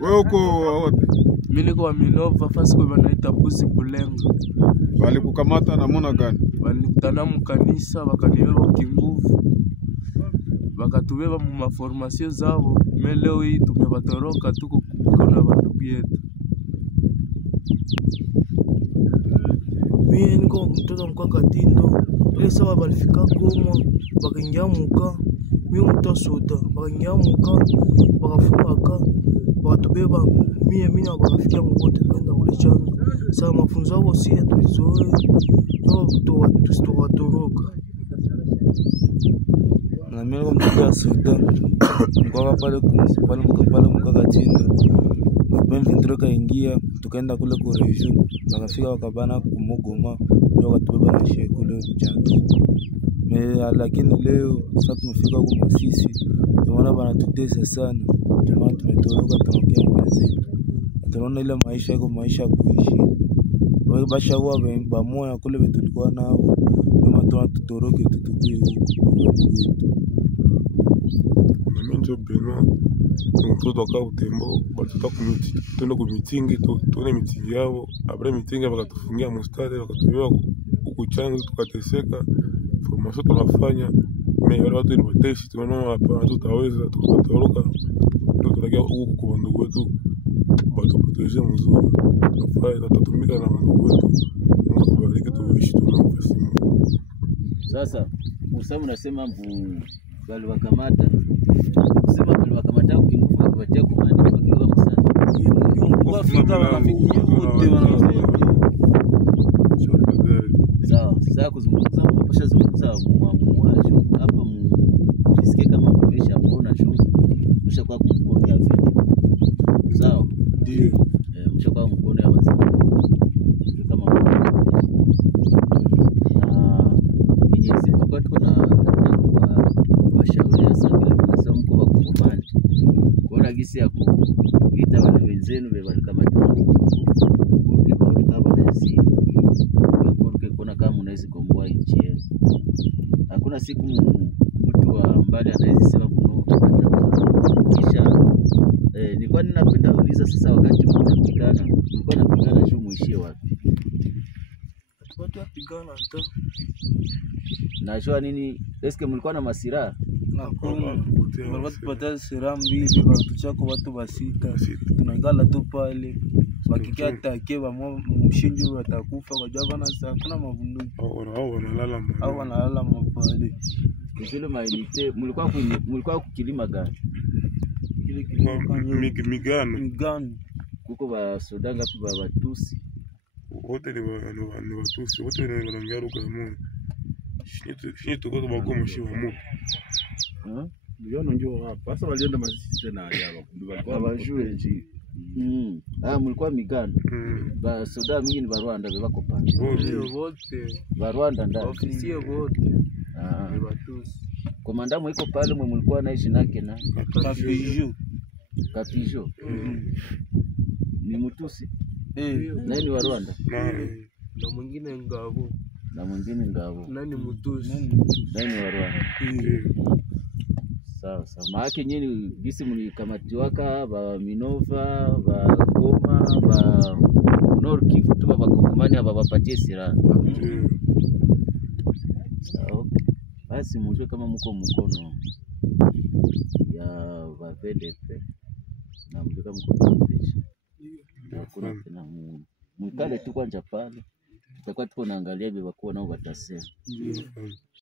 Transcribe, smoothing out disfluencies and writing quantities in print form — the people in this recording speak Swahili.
Wewe uko wapi? Mimi niko wa Minova fasi kwa wanaita Buzi Bulenga. Walikukamata namna gani? Walikutana mkanisa wakanibeba kinguvu. Wakatubeba mu maformasio zao. Leo hii tumebatoroka tuko kuna bandugu yetu. Mimi niko mtoto mkwa Katindo. Ile sawa walifika Goma wakaingia muka. Mimi mtoto soda wakaingia muka wakafunga wakatubeba mimi na wakafikia mwote kwenda kule chanzo. Sasa mafunzo yao si tulizoe ndio tuwatoroka. Na mimi niko mtoto soda. Niko pale mka Katindo. Mimi nitoka ingia tukaenda kule Korejo wakafika wakabana kumugoma ndio wakatubeba na shehe kule chanzo. Lakini leo sasa tumefika huko Masisi tunaona banatutesa sana, jamaa tumetoroka tunaongea mwenzetu, tunaona ile maisha yako maisha kuishi wewe basha huwa bamoya kule tulikuwa nao kama tutoroke tutukie huko. Mimi ndio Beno mtoto kwa utembo batuta kumiti tuna kumitingi tuone mitingi yao après mitingi wakatufungia mustade wakatubeba ukuchanzo tukateseka formation tunafanya mais watu ni watesi tunaona hapa tutaweza tukatoroka tutakia huko kwa ndugu wetu bado proteger mzuri tunafanya tutatumika na ndugu wetu Mungu kubariki tuishi tunafasi. Sasa Musa unasema bali wakamata sema bali wakamata ukingufu wakiwatia kumandi wakiwa msasa Kwa fika wanafikia wote wanasema sawa. Sasa kuzungumza mnaposha zungumza mwamuaje hapa mjisikie kama mmesha kuona shughuli msha kwa mkono ya vile sawa ndio msha kwa mkono ya wazee kama yenye sisi kwa tuko na washauri sasa vile mnasema mko wa kukomani kuona gisi ya kuita wale wenzenu wale kama komboa nchi yenu. Hakuna siku mtu wa mbali anaweza sema kisha nilikuwa ninapenda kuuliza sasa wakati mnapigana mlikuwa napigana juu muishie wapi? Watu wapigana hata najua nini eske mlikuwa na masira na kwa tupata sira mbili kwa tuchako watu basita tunangala tu pale wakikia takeba mshinji watakufa kwa jaba na sasa kuna mavunduki au wanalala mapale zile mailite mlikuwa kukilima gani ile migano kuko ba soda ngapi ba Batusi wote ni Batusi wote ni wanaongea lugha moja shini tuko bagoma shi wa moto ndio njoo hapa sasa walienda Masisi tena hapa walikuwa bajue nji mlikuwa migano ba soda mingi ni ba Rwanda bako pale wote ba Rwanda ndani ofisi wote ni Batusi. Komanda mwiko pale mlikuwa naishi nake na Kapijo ni Mutusi nani wa Rwanda na mwingine Ngabo nani Mutusi nani wa Rwanda sawa maana nyinyi gisi mlikamatiwaka ba Minova ba Goma ba Nord Kivu tu ba Kongomani wapatie silaha sawa. Basi mjue kama mko mkono ya ba PDP na mjue kama mko protection kuna tena mwikale tu kwanja pale tutakuwa tuko naangalia bibi wako nao watasema